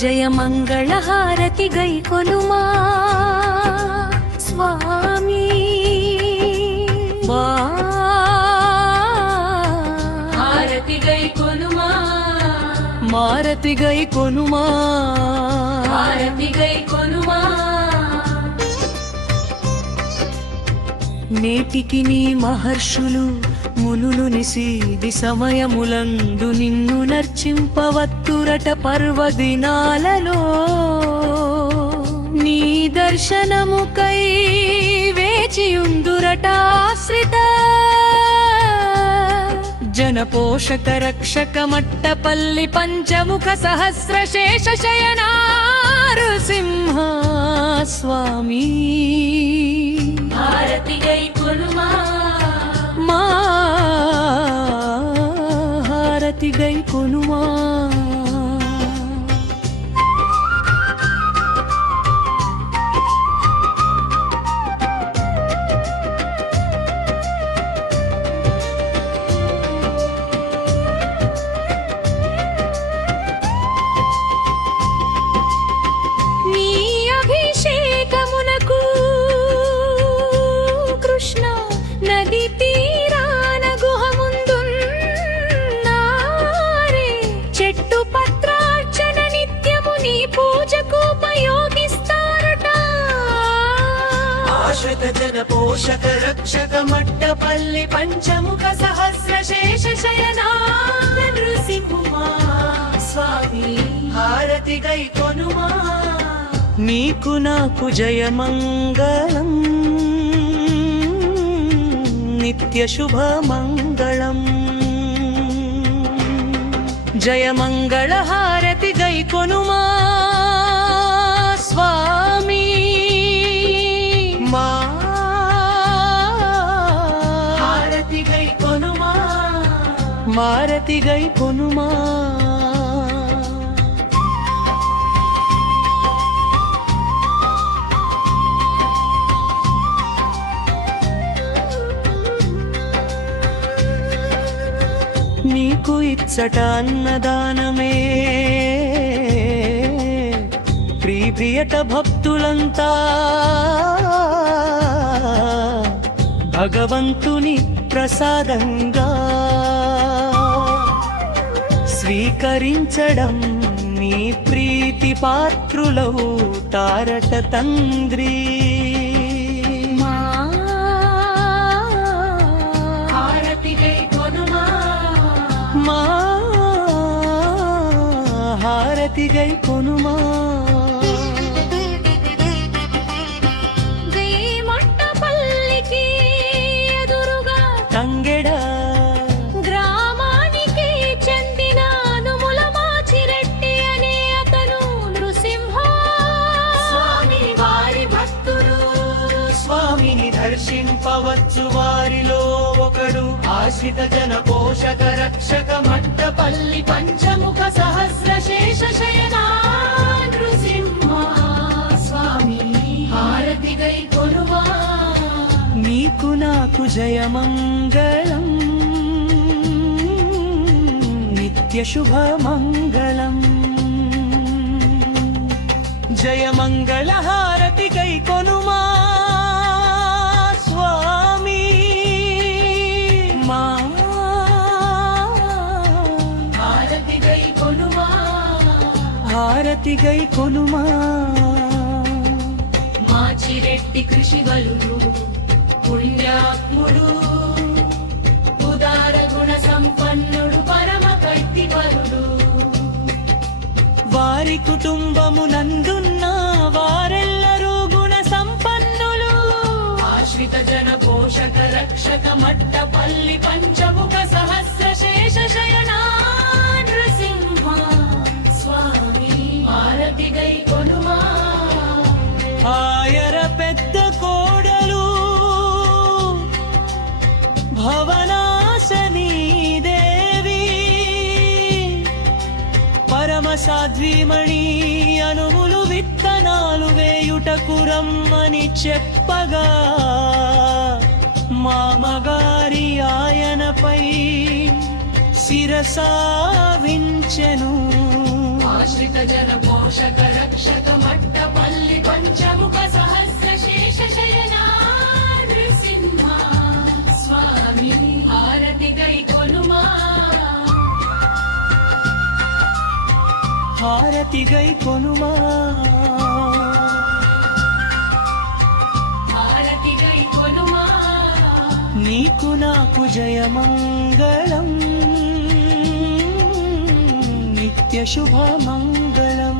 జయ మంగళ హారతి గై కొనుమా స్వామి హారతి గై కొనుమా మారతి గై కొనుమా హారతి గై కొనుమా నేటికి నీ మహర్షులు మునులు నిసీది సమయములందు నిన్ను నర్చింపవత్తురట పర్వదినాలలో నీ దర్శనముకై వేచియుందురట ఆశ్రిత జన పోషక రక్షక మట్టపల్లి పంచముఖ సహస్ర శేష శయనా నృసింహ స్వామి హారతి గై కొనుమా హారతి గై కొనుమా జన పోషక రక్షక మట్టపల్లి పంచముఖ సహస్ర శేష శయనా నృసింహ స్వామి హారతి గై కొనుమా నీకు నాకు జయమంగళం నిత్య శుభమంగళం జయమంగళ హారతి గై కొనుమా స్వామి హారతి గై కొనుమా మారతి గై కొనుమా నీకు ఇచ్చట అన్నదానమే ప్రియత భక్తులంతా భగవంతుని ప్రసాదంగా స్వీకరించడం నీ ప్రీతి పాత్రులవుతారట తండ్రి హారతి గై కొనుమా హారతి గై కొనుమా తంగెడ గ్రామానికి చెందిన అనుముల మాచిరెడ్డి అనే అతను నృసింహ స్వామి వారి భక్తులు స్వామిని దర్శింపవచ్చు వారిలో ఒకడు ఆశ్రిత జన పోషక రక్షక మట్టపల్లి పంచముఖ సహస్ర శేష శయనా నృసింహ స్వామి హారతి గై కొనుమా నీకు నాకు జయమంగళం నిత్య శుభమంగళం జయమంగళ హారతి గై కొనుమా స్వామి హారతి గై కొనుమా హారతి గై కొనుమా మాచిరెడ్డి కృషివలుడు పుణ్యాత్ముడు ఉదార గుణ సంపన్నుడు పరమ కట్టిపరుడు వారి కుటుంబము నందున్న వారెల్లరూ గుణ సంపన్నులు ఆశ్రిత జన పోషక రక్షక మట్టపల్లి పంచముఖ సహస్ర శేష శయనా నృసింహ స్వామి హారతి గై కొనుమా ఆయర పెద్ద కోడలు భవనాశనీ దేవి పరమ సాధ్వీమణి అనుములు విత్తనాలు వేయుటకు రమ్మని చెప్పగా మామగారి ఆయనపై శిరసావించెను ఆశ్రిత జన పోషక రక్షక మట్టపల్లి పంచముఖ సహస్ర శేష శయనా నృసింహ స్వామి హారతి గై కొనుమా హారతి గై కొనుమా హారతి గై కొనుమా నీకు నాకు జయమంగళం నిత్య శుభమంగళం